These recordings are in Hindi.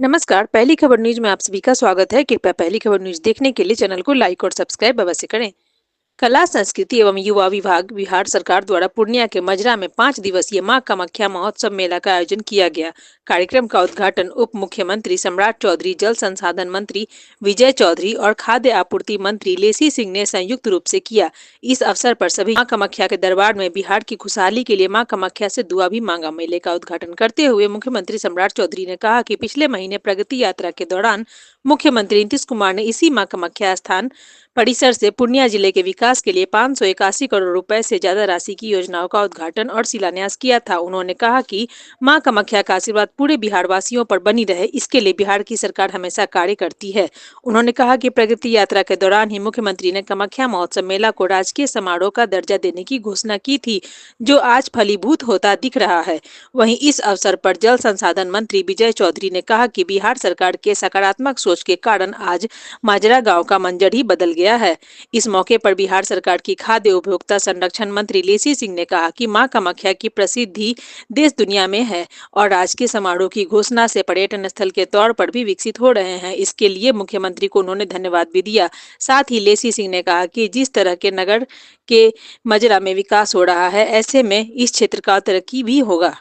नमस्कार, पहली खबर न्यूज में आप सभी का स्वागत है। कृपया पहली खबर न्यूज देखने के लिए चैनल को लाइक और सब्सक्राइब अवश्य करें। कला संस्कृति एवं युवा विभाग बिहार सरकार द्वारा पूर्णिया के मजरा में 5 दिवसीय मां कामाख्या महोत्सव मेला का आयोजन किया गया। कार्यक्रम का उद्घाटन उप मुख्यमंत्री सम्राट चौधरी, जल संसाधन मंत्री विजय चौधरी और खाद्य आपूर्ति मंत्री लेसी सिंह ने संयुक्त रूप से किया। इस अवसर पर सभी मां कामाख्या के दरबार में बिहार की खुशहाली के लिए मां कामाख्या से दुआ भी मांगा। मेले का उद्घाटन करते हुए मुख्यमंत्री सम्राट चौधरी ने कहा कि पिछले महीने प्रगति यात्रा के दौरान मुख्यमंत्री नीतीश कुमार ने इसी मां कामाख्या स्थान परिसर से पूर्णिया जिले के विकास के लिए 581 करोड़ रुपए से ज्यादा राशि की योजनाओं का उद्घाटन और शिलान्यास किया था। उन्होंने कहा कि मां कामाख्या का आशीर्वाद पूरे बिहार वासियों पर बनी रहे, इसके लिए बिहार की सरकार हमेशा कार्य करती है। उन्होंने कहा कि प्रगति यात्रा के दौरान ही मुख्यमंत्री ने कामाख्या महोत्सव मेला को राजकीय समारोह का दर्जा देने की घोषणा की थी, जो आज फलीभूत होता दिख रहा है। वहीं इस अवसर पर जल संसाधन मंत्री विजय चौधरी ने कहा कि बिहार सरकार के सकारात्मक सोच के कारण आज माजरा गाँव का मंजर ही बदल गया है। इस मौके पर बिहार सरकार की खाद्य उपभोक्ता संरक्षण मंत्री लेसी सिंह ने कहा कि मां कामाख्या की प्रसिद्धि देश दुनिया में है और राजकीय समारोह की घोषणा से पर्यटन स्थल के तौर पर भी विकसित हो रहे हैं। इसके लिए मुख्यमंत्री को उन्होंने धन्यवाद भी दिया। साथ ही लेसी सिंह ने कहा कि जिस तरह के नगर के मजरा में विकास हो रहा है, ऐसे में इस क्षेत्र का तरक्की भी होगा।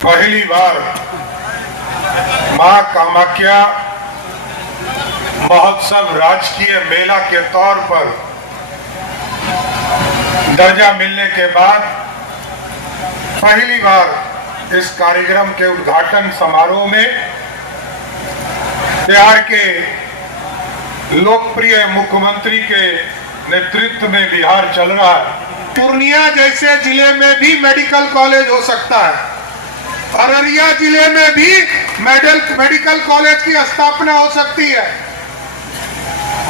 पहली बार मां कामाख्या महोत्सव राजकीय मेला के तौर पर दर्जा मिलने के बाद पहली बार इस कार्यक्रम के उद्घाटन समारोह में बिहार के लोकप्रिय मुख्यमंत्री के नेतृत्व में बिहार चल रहा है। पूर्णिया जैसे जिले में भी मेडिकल कॉलेज हो सकता है, अररिया जिले में भी मेडिकल कॉलेज की स्थापना हो सकती है,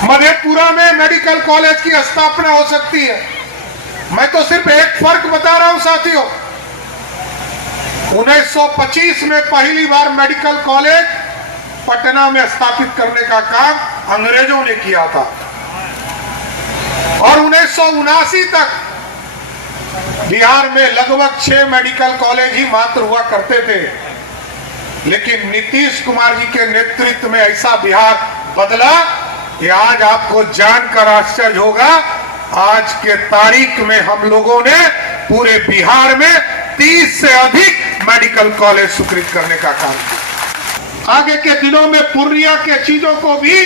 मधेपुरा में मेडिकल कॉलेज की स्थापना हो सकती है। मैं तो सिर्फ एक फर्क बता रहा हूं साथियों, 1925 में पहली बार मेडिकल कॉलेज पटना में स्थापित करने का काम अंग्रेजों ने किया था और 1979 तक बिहार में लगभग 6 मेडिकल कॉलेज ही मात्र हुआ करते थे। लेकिन नीतीश कुमार जी के नेतृत्व में ऐसा बिहार बदला कि आज आपको जानकर आश्चर्य होगा, आज के तारीख में हम लोगों ने पूरे बिहार में 30 से अधिक मेडिकल कॉलेज स्वीकृत करने का काम किया। आगे के दिनों में पूर्णिया के चीजों को भी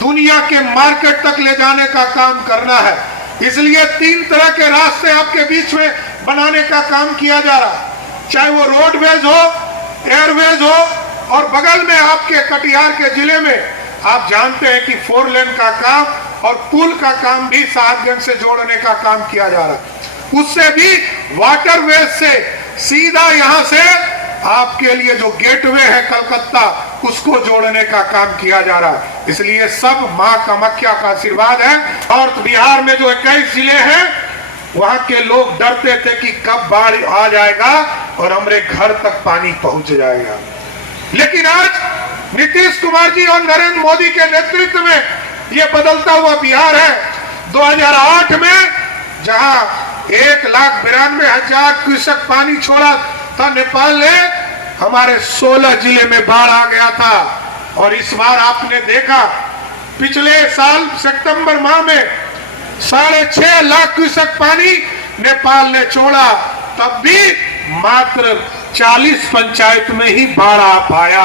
दुनिया के मार्केट तक ले जाने का काम करना है। इसलिए 3 तरह के रास्ते आपके बीच में बनाने का काम किया जा रहा है, चाहे वो रोडवेज हो, एयरवेज हो, और बगल में आपके कटिहार के जिले में आप जानते हैं कि 4 लेन का काम और पुल का काम भी साहबगंज से जोड़ने का काम किया जा रहा है। उससे भी वाटरवेज से सीधा यहां से आपके लिए जो गेटवे है कलकत्ता, उसको जोड़ने का काम किया जा रहा है। इसलिए सब मां कामाख्या का आशीर्वाद है। और बिहार में जो 21 जिले हैं, वहां के लोग डरते थे कि कब बाढ़ आ जाएगा और हमारे घर तक पानी पहुंच जाएगा। लेकिन आज नीतीश कुमार जी और नरेंद्र मोदी के नेतृत्व में यह बदलता हुआ बिहार है। 2008 में जहां 1,92,000 क्यूसेक पानी छोड़ा था नेपाल ने, हमारे 16 जिले में बाढ़ आ गया था। और इस बार आपने देखा, पिछले साल सितंबर माह में 6.5 लाख क्यूसेक पानी नेपाल ने छोड़ा, तब भी मात्र 40 पंचायत में ही बाढ़ आ पाया।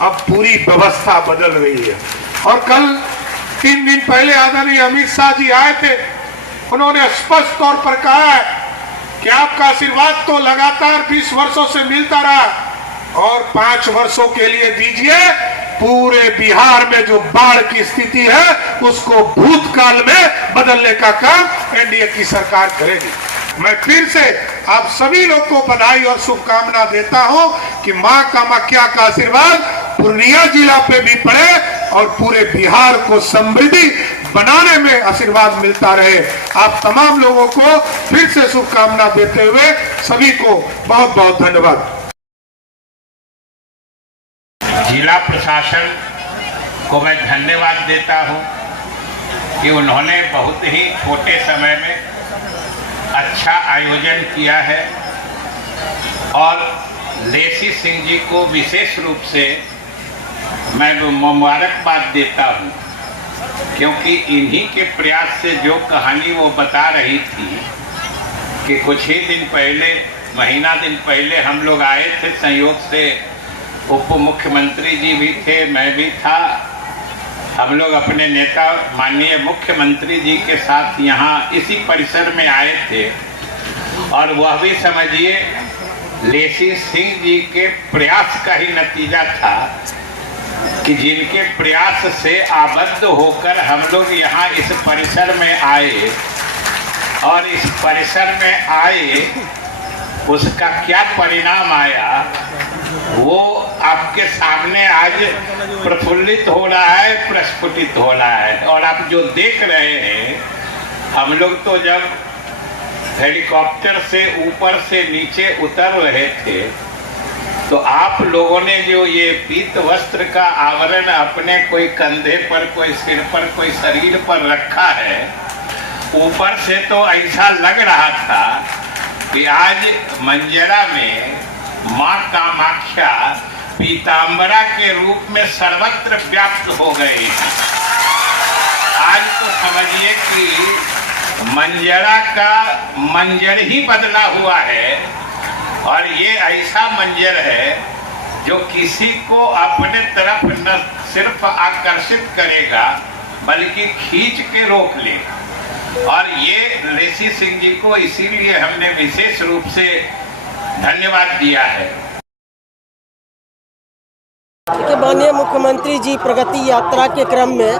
अब पूरी व्यवस्था बदल रही है। और कल 3 दिन पहले आदरणीय अमित शाह जी आए थे, उन्होंने स्पष्ट तौर पर कहा है कि आपका आशीर्वाद तो लगातार 20 वर्षों से मिलता रहा और 5 वर्षों के लिए दीजिए। पूरे बिहार में जो बाढ़ की स्थिति है उसको भूतकाल में बदलने का काम एनडीए की सरकार करेगी। मैं फिर से आप सभी लोग को बधाई और शुभकामना देता हूं कि मां कामाख्या का आशीर्वाद पूर्णिया जिला पे भी पड़े और पूरे बिहार को समृद्धि बनाने में आशीर्वाद मिलता रहे। आप तमाम लोगों को फिर से शुभकामना देते हुए सभी को बहुत बहुत धन्यवाद। जिला प्रशासन को मैं धन्यवाद देता हूं कि उन्होंने बहुत ही छोटे समय में अच्छा आयोजन किया है और लेसी सिंह जी को विशेष रूप से मैं मुबारकबाद देता हूं, क्योंकि इन्हीं के प्रयास से जो कहानी वो बता रही थी कि कुछ ही दिन पहले, महीना दिन पहले हम लोग आए थे संयोग से, उप मुख्यमंत्री जी भी थे, मैं भी था, हम लोग अपने नेता माननीय मुख्यमंत्री जी के साथ यहाँ इसी परिसर में आए थे और वह भी समझिए लेसी सिंह जी के प्रयास का ही नतीजा था कि जिनके प्रयास से आबद्ध होकर हम लोग यहाँ इस परिसर में आए और इस परिसर में आए उसका क्या परिणाम आया वो आपके सामने आज प्रफुल्लित हो रहा है, प्रस्फुटित हो रहा है। और आप जो देख रहे हैं, हम लोग तो जब हेलीकॉप्टर से ऊपर से नीचे उतर रहे थे तो आप लोगों ने जो ये पीत वस्त्र का आवरण अपने कोई कंधे पर, कोई सिर पर, कोई शरीर पर रखा है, ऊपर से तो ऐसा लग रहा था कि आज मंजरा में माँ कामाख्या पीताम्बरा के रूप में सर्वत्र व्याप्त हो गई है। आज तो समझिए कि मंजरा का मंजर ही बदला हुआ है और ये ऐसा मंजर है जो किसी को अपने तरफ न सिर्फ आकर्षित करेगा बल्कि खींच के रोक लेगा। और ये लेसी सिंह जी को इसीलिए हमने विशेष रूप से धन्यवाद दिया है। माननीय मुख्यमंत्री जी प्रगति यात्रा के क्रम में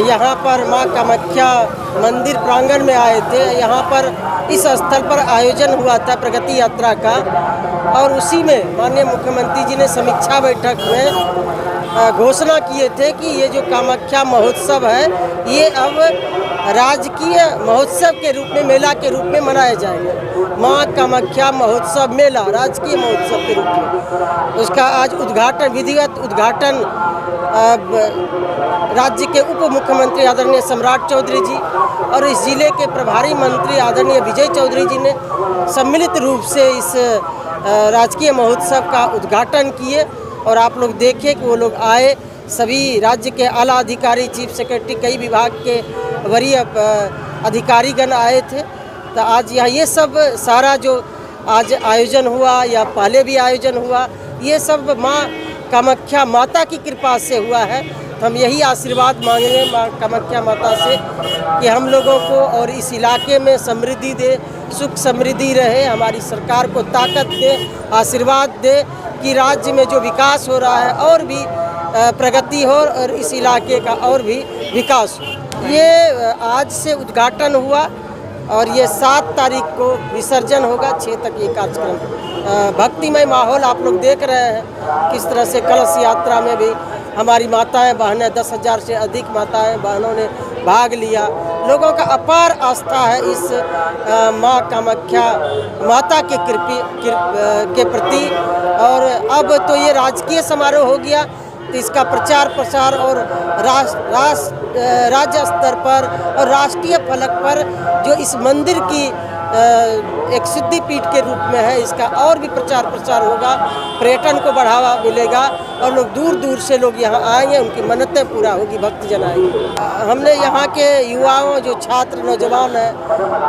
यहाँ पर मां कामाख्या मंदिर प्रांगण में आए थे। यहाँ पर इस स्थल पर आयोजन हुआ था प्रगति यात्रा का और उसी में माननीय मुख्यमंत्री जी ने समीक्षा बैठक में घोषणा किए थे कि ये जो कामाख्या महोत्सव है ये अब राजकीय महोत्सव के रूप में, मेला के रूप में मनाया जाएगा। मां कामाख्या महोत्सव मेला राजकीय महोत्सव के रूप में उसका आज उद्घाटन, विधिवत उद्घाटन राज्य के उप मुख्यमंत्री आदरणीय सम्राट चौधरी जी और इस जिले के प्रभारी मंत्री आदरणीय विजय चौधरी जी ने सम्मिलित रूप से इस राजकीय महोत्सव का उद्घाटन किए। और आप लोग देखें कि वो लोग आए, सभी राज्य के आला अधिकारी, चीफ सेक्रेटरी, कई विभाग के वरीय अधिकारीगण आए थे। तो आज यहाँ ये सब सारा जो आज आयोजन हुआ या पहले भी आयोजन हुआ, ये सब माँ कामाख्या माता की कृपा से हुआ है। हम यही आशीर्वाद मांग रहे हैं माँ कामाख्या माता से कि हम लोगों को और इस इलाके में समृद्धि दे, सुख समृद्धि रहे, हमारी सरकार को ताकत दे, आशीर्वाद दे कि राज्य में जो विकास हो रहा है और भी प्रगति हो और इस इलाके का और भी विकास हो। ये आज से उद्घाटन हुआ और ये 7 तारीख को विसर्जन होगा। 6 तक ये कार्यक्रम भक्तिमय माहौल आप लोग देख रहे हैं किस तरह से कलश यात्रा में भी हमारी माताएं बहनें 10,000 से अधिक माताएं बहनों ने भाग लिया। लोगों का अपार आस्था है इस माँ कामाख्या माता के के प्रति। और अब तो ये राजकीय समारोह हो गया तो इसका प्रचार प्रसार और राज्य स्तर पर और राष्ट्रीय फलक पर जो इस मंदिर की एक सिद्धिपीठ के रूप में है, इसका और भी प्रचार प्रसार होगा, पर्यटन को बढ़ावा मिलेगा और लोग दूर दूर से लोग यहाँ आएंगे, उनकी मन्नतें पूरा होगी, भक्तजन आएंगे। हमने यहाँ के युवाओं, जो छात्र नौजवान हैं,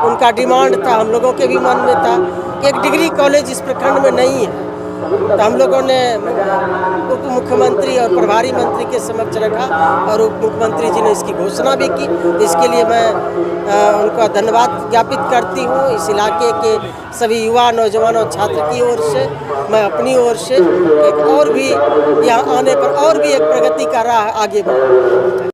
उनका डिमांड था, हम लोगों के भी मन में था कि एक डिग्री कॉलेज इस प्रखंड में नहीं है। तो हम लोगों ने उप मुख्यमंत्री और प्रभारी मंत्री के समक्ष रखा और उप मुख्यमंत्री जी ने इसकी घोषणा भी की। इसके लिए मैं उनका धन्यवाद ज्ञापित करती हूँ। इस इलाके के सभी युवा, नौजवान और छात्र की ओर से, मैं अपनी ओर से एक और भी यहाँ आने पर और भी एक प्रगति का राह आगे बढ़ूँ।